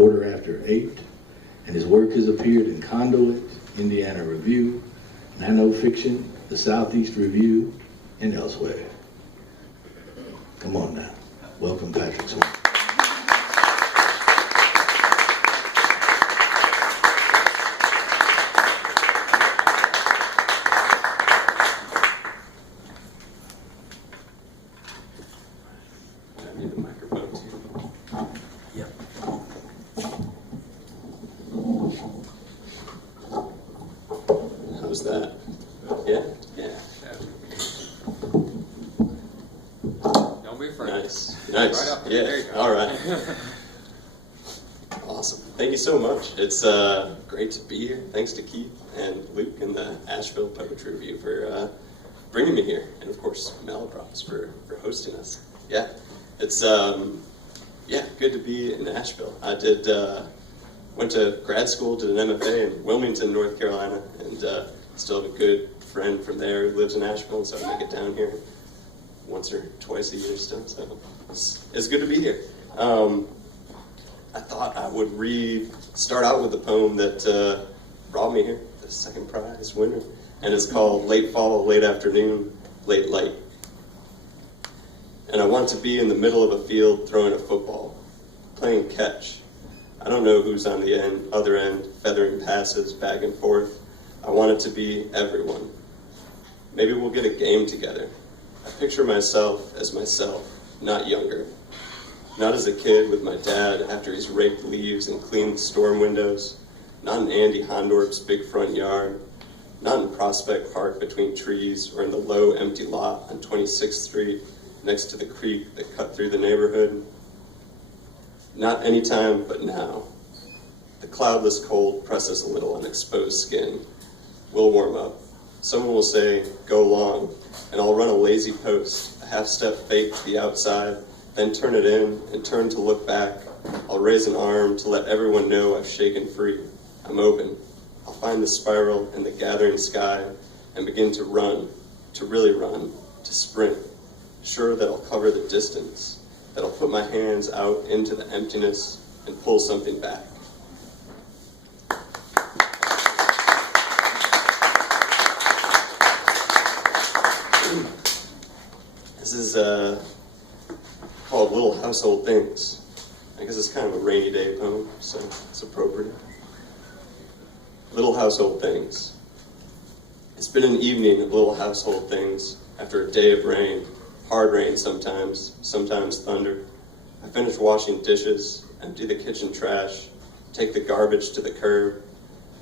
8:15, and his work has appeared in Conduit, Indiana Review, Nano Fiction, the Southeast Review, and elsewhere. Come on now. Welcome, Patrick Swan. I need the microphone too. Yep. How's that? Yeah? Yeah. Don't be afraid. Nice. Nice. Right up here. Yeah. There you go. All right. Awesome. Thank you so much. It's great to be here. Thanks to Keith and Luke and the Asheville Poetry Review for bringing me here. And of course, Malaprops for hosting us. Yeah. It's good to be in Asheville. I went to grad school, did an MFA in Wilmington, North Carolina, and still have a good friend from there who lives in Asheville, so I make it down here once or twice a year still, so it's good to be here. I thought I would start out with a poem that brought me here, the second prize winner, and it's called Late Fall, Late Afternoon, Late Light. And I want to be in the middle of a field throwing a football, playing catch. I don't know who's on the other end, feathering passes back and forth. I want it to be everyone. Maybe we'll get a game together. I picture myself as myself, not younger. Not as a kid with my dad after he's raked leaves and cleaned storm windows. Not in Andy Hondorp's big front yard. Not in Prospect Park between trees or in the low empty lot on 26th Street next to the creek that cut through the neighborhood. Not anytime but now. The cloudless cold presses a little on exposed skin. We'll warm up. Someone will say, go long, and I'll run a lazy post, a half-step fake to the outside, then turn it in and turn to look back. I'll raise an arm to let everyone know I've shaken free. I'm open. I'll find the spiral in the gathering sky and begin to run, to really run, to sprint, sure that I'll cover the distance, that I'll put my hands out into the emptiness and pull something back. This is called Little Household Things. I guess it's kind of a rainy day poem, so it's appropriate. Little Household Things. It's been an evening of little household things after a day of rain, hard rain sometimes thunder. I finish washing dishes, empty the kitchen trash, take the garbage to the curb.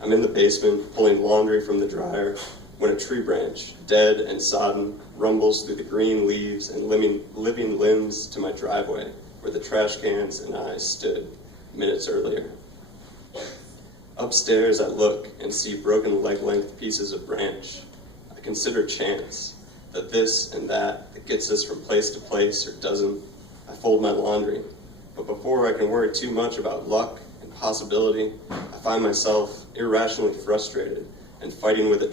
I'm in the basement pulling laundry from the dryer when a tree branch, dead and sodden, rumbles through the green leaves and living limbs to my driveway where the trash cans and I stood minutes earlier. Upstairs I look and see broken leg-length pieces of branch. I consider chance, that this and that gets us from place to place or doesn't. I fold my laundry, but before I can worry too much about luck and possibility, I find myself irrationally frustrated and fighting with a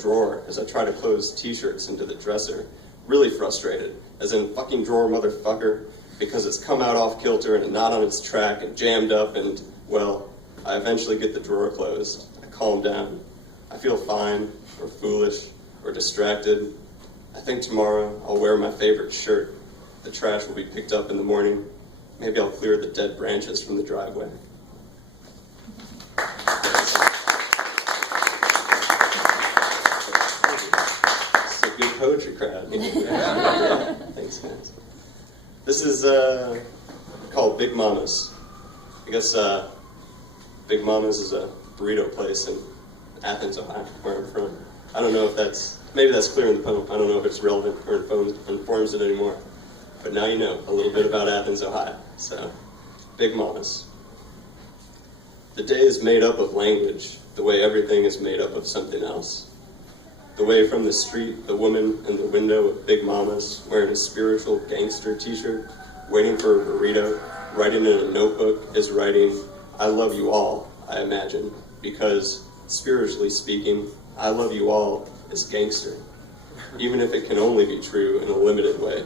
drawer as I try to close t-shirts into the dresser. Really frustrated, as in fucking drawer motherfucker, because it's come out off kilter and not on its track and jammed up and, well, I eventually get the drawer closed. I calm down. I feel fine, or foolish, or distracted. I think tomorrow I'll wear my favorite shirt. The trash will be picked up in the morning. Maybe I'll clear the dead branches from the driveway. It's a good poetry crowd. Yeah. Thanks, guys. This is called Big Mama's. I guess Big Mama's is a burrito place in Athens, Ohio, where I'm from. I don't know if maybe that's clear in the poem. I don't know if it's relevant or informs it anymore. But now you know a little bit about Athens, Ohio. So, Big Mama's. The day is made up of language, the way everything is made up of something else. The way from the street, the woman in the window of Big Mama's, wearing a spiritual gangster t-shirt, waiting for a burrito, writing in a notebook, is writing, I love you all, I imagine, because, spiritually speaking, I love you all is gangster, even if it can only be true in a limited way.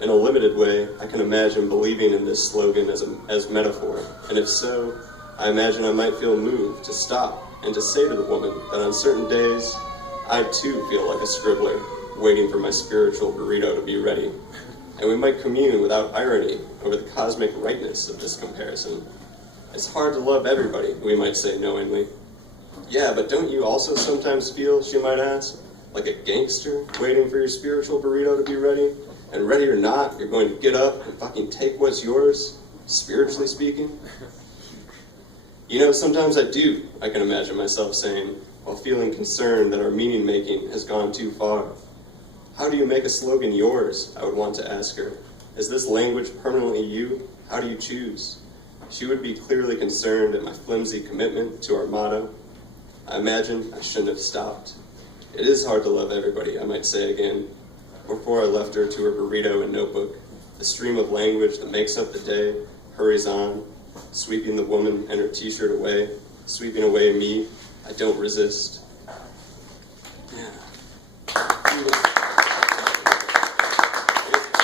In a limited way, I can imagine believing in this slogan as metaphor, and if so, I imagine I might feel moved to stop and to say to the woman that on certain days, I too feel like a scribbler, waiting for my spiritual burrito to be ready. And we might commune without irony over the cosmic rightness of this comparison. It's hard to love everybody, we might say knowingly. Yeah, but don't you also sometimes feel, she might ask, like a gangster waiting for your spiritual burrito to be ready? And ready or not, you're going to get up and fucking take what's yours, spiritually speaking? You know, sometimes I can imagine myself saying, while feeling concerned that our meaning making has gone too far. How do you make a slogan yours? I would want to ask her. Is this language permanently you? How do you choose? She would be clearly concerned at my flimsy commitment to our motto. I imagine I shouldn't have stopped. It is hard to love everybody, I might say again, before I left her to her burrito and notebook. The stream of language that makes up the day hurries on, sweeping the woman and her t-shirt away, sweeping away me. I don't resist. Yeah.